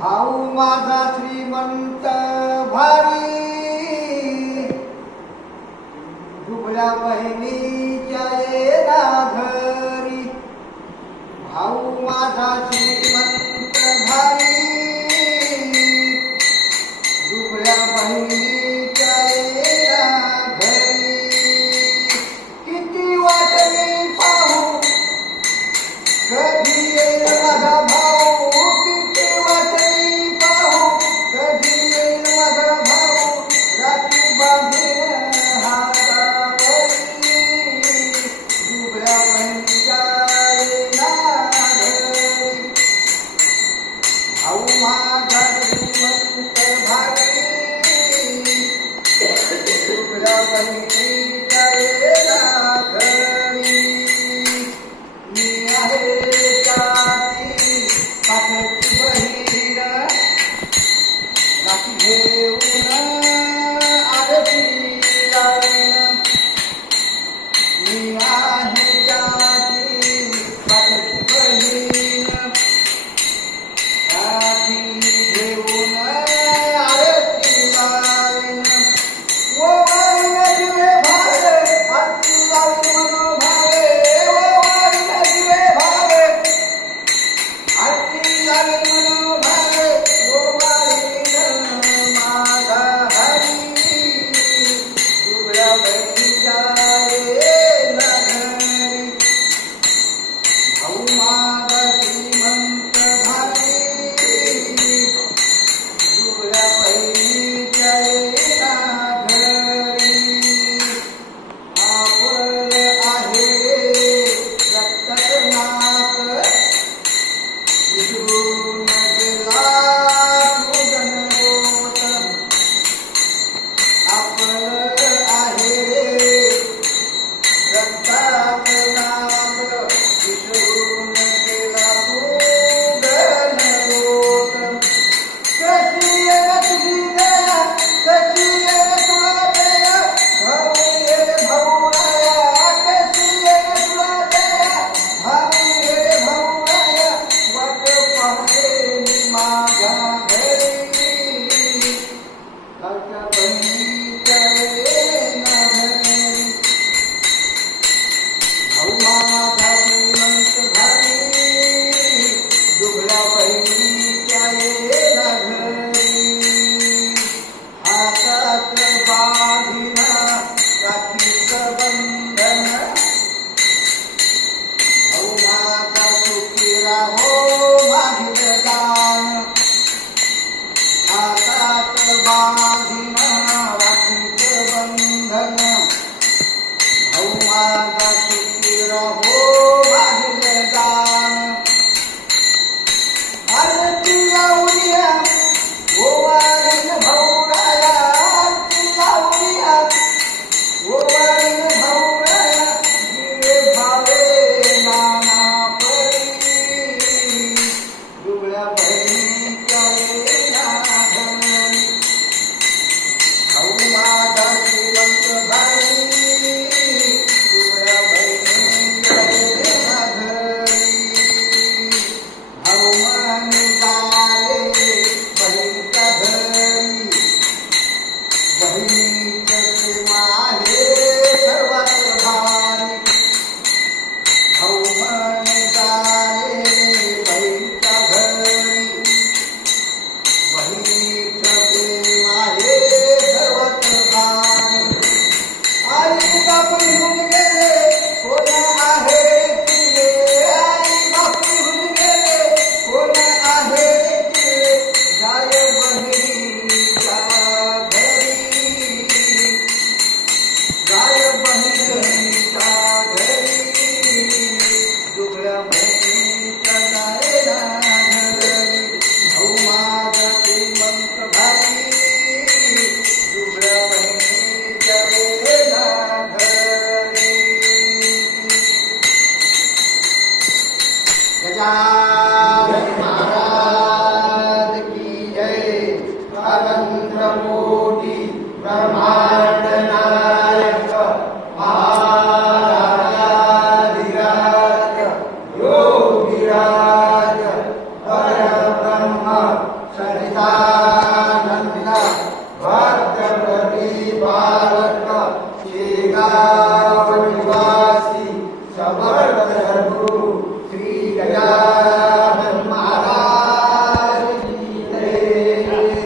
भाऊ माझा श्रीमंत भारी, दुबळ्या बहिणीच्या येना घरी. भाऊ माझा श्रीमंत भारी, दुबळ्या बहिणीच्या येना घरी. किती वाटली पाहू कधी येईल माझा भाऊ, किती वाटली पाहू कधी येईल माझा भाऊ. राखी बांधीन हातावरी, दुबळ्या बहिणीच्या येना घरी. भाऊ माझा श्रीमंत भारी, दुबळ्या बहिणीच्या येना घरी. मी आहे जाती पाठची बहीण, राखी घेऊन आरती लावीन. मी आहे जाती पाठची बहीण, राखी घेऊन आरती लावीन. ओ वाईला भावे आरती लावीन मनो भावे, ओ वाईला भावे आरती लावीन मनो भावे. ओ वाईला माझा हरी, दुबळ्या बहिणीच्या येना घरी. भाऊ माझा श्रीमंत भारी, दुबळ्या बहिणीच्या येना घरी. आपलं आहे रक्तात नातं, विसरून गेला तू जनगोत. आपलं आहे रक्तात नातं, विसरून गेला तू जनगोत. कशी आहे तुझी दया, कशी आहे तुला दया, भाऊ ये भाऊ राया. कशी आहे तुला दया, भाऊ ये भाऊ राया. वाट पाहते मी माझ्या घरी, लाडक्या बहिणीच्या येना घरी. भाऊ माझा श्रीमंत भारी, दुबळ्या बहिणीच्या येना घरी. हातात बांधीन राखीचं बंधन, भाऊ माझा सुखी राहो मागील दान. हातात बांधीन राखीचं बंधन, भाऊ माझा सुखी राहो मागील दान. आरती लावूया ओवाळीन भाऊ राया, आरती लावूया ओवाळीन भाऊ राया. दिवे भावे नाना परी, दुबळ्या बहिणीच्या येना घरी. भाऊ माझा श्रीमंत भारी, दुबळ्या बहिणीच्या येना घरी. भाऊ म्हणे जाले बहिणीच्या घरी, बहिणीचं प्रेम आहे सर्वात भारी. भाऊ म्हणे जाले बहिणीच्या घरी, बहिणीचं प्रेम आहे सर्वात भारी. आई बाप निघून गेले कोण आहे तिले, आई बाप निघून गेले कोण आहे तिले. जाय बहिणीच्या घरी, जाय बहिणीच्या घरी. दुबळ्या बहिणीच्या येना घरी. भाऊ माझा श्रीमंत भारी, दुबळ्या बहिणीच्या येना घरी. गजानन महाराज की जय. अनंत मोठी ब्रह्मांड नायक महाराजाधिराज शेगाव